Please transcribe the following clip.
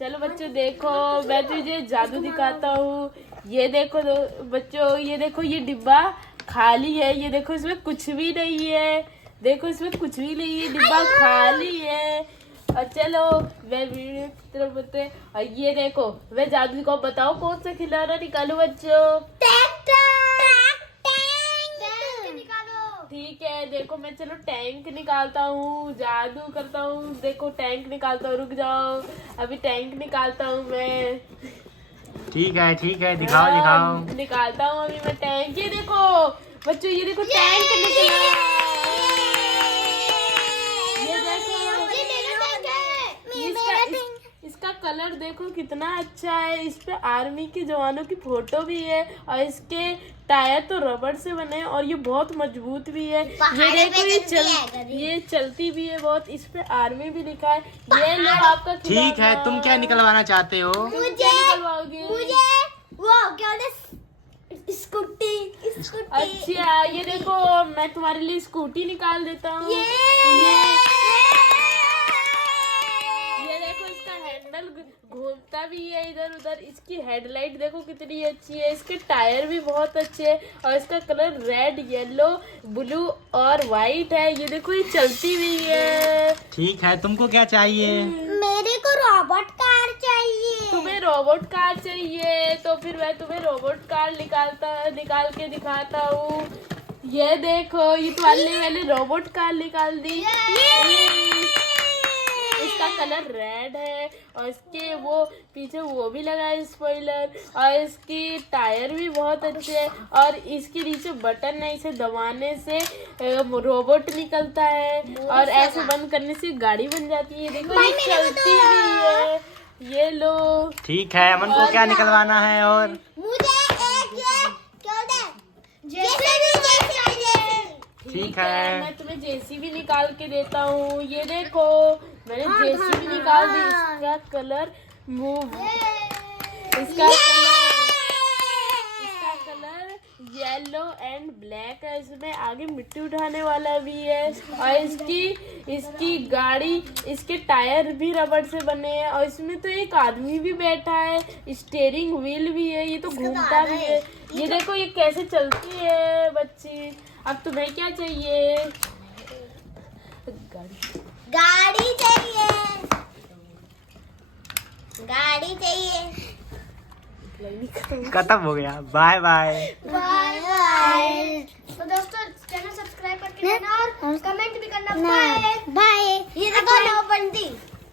चलो बच्चों देखो, मैं तुझे जादू दिखाता हूँ। ये देखो बच्चों, ये देखो ये डिब्बा खाली है। ये देखो इसमें कुछ भी नहीं है। देखो इसमें कुछ भी नहीं है, डिब्बा खाली है। और चलो मैं वीडियो की तरफ बढ़ते हैं। और ये देखो मैं जादू को बताओ कौन सा खिलौना निकालू बच्चों। ठीक है, देखो मैं चलो टैंक निकालता हूँ, जादू करता हूँ। देखो टैंक निकालता हूँ, रुक जाओ, अभी टैंक निकालता हूँ मैं। ठीक है दिखाओ दिखाओ। निकालता हूँ अभी मैं टैंक। ये देखो बच्चों, ये देखो टैंक निकला। ये देखो इसका कलर देखो कितना अच्छा है। इस पे आर्मी के जवानों की फोटो भी है और इसके टायर तो रबड़ से बने हैं और ये बहुत मजबूत भी है। ये देखो ये चलती भी है बहुत। इस पे आर्मी भी लिखा है। ये लो आपका खिलौना। ठीक है, तुम क्या निकलवाना चाहते हो? स्कूटी। अच्छा ये देखो मैं तुम्हारे लिए स्कूटी निकाल देता हूँ। ये देखो इसका हैंडल घूमता भी है इधर उधर। इसकी हेडलाइट देखो कितनी अच्छी है। इसके टायर भी बहुत अच्छे हैं और इसका कलर रेड, येलो, ब्लू और व्हाइट है। ये देखो ये चलती भी है। ठीक है, तुमको क्या चाहिए? मेरे को रोबोट कार चाहिए। तुम्हें रोबोट कार चाहिए तो फिर मैं तुम्हें रोबोट कार निकाल के दिखाता हूँ। ये देखो ये तुम्हारे मैंने रोबोट कार निकाल दी। इसका कलर रेड है और इसके वो पीछे वो भी लगा है स्पॉइलर, और इसकी टायर भी बहुत अच्छे है और इसके नीचे बटन है। इसे दबाने से रोबोट निकलता है और ऐसे बंद करने से गाड़ी बन जाती है। देखो ये चलती भी है। ये लो। ठीक है, अमन को क्या निकलवाना है? और मुझे एक जेसीबी। ठीक है, मैं तुम्हें जेसीबी निकाल के देता हूँ। ये देखो मैंने जेसीबी निकाल दी। इसका कलर येलो एंड ब्लैक है। इसमें आगे मिट्टी उठाने वाला भी है और इसकी गाड़ी, इसके टायर भी रबड़ से बने हैं और इसमें तो एक आदमी भी बैठा है। स्टीयरिंग व्हील भी है। ये तो घूमता भी है। ये देखो ये कैसे चलती है बच्ची। अब तुम्हें क्या चाहिए? गाड़ी चाहिए। खत्म हो गया। Bye bye. Bye bye. तो दोस्तों चैनल सब्सक्राइब करके देना और कमेंट भी करना। बाय।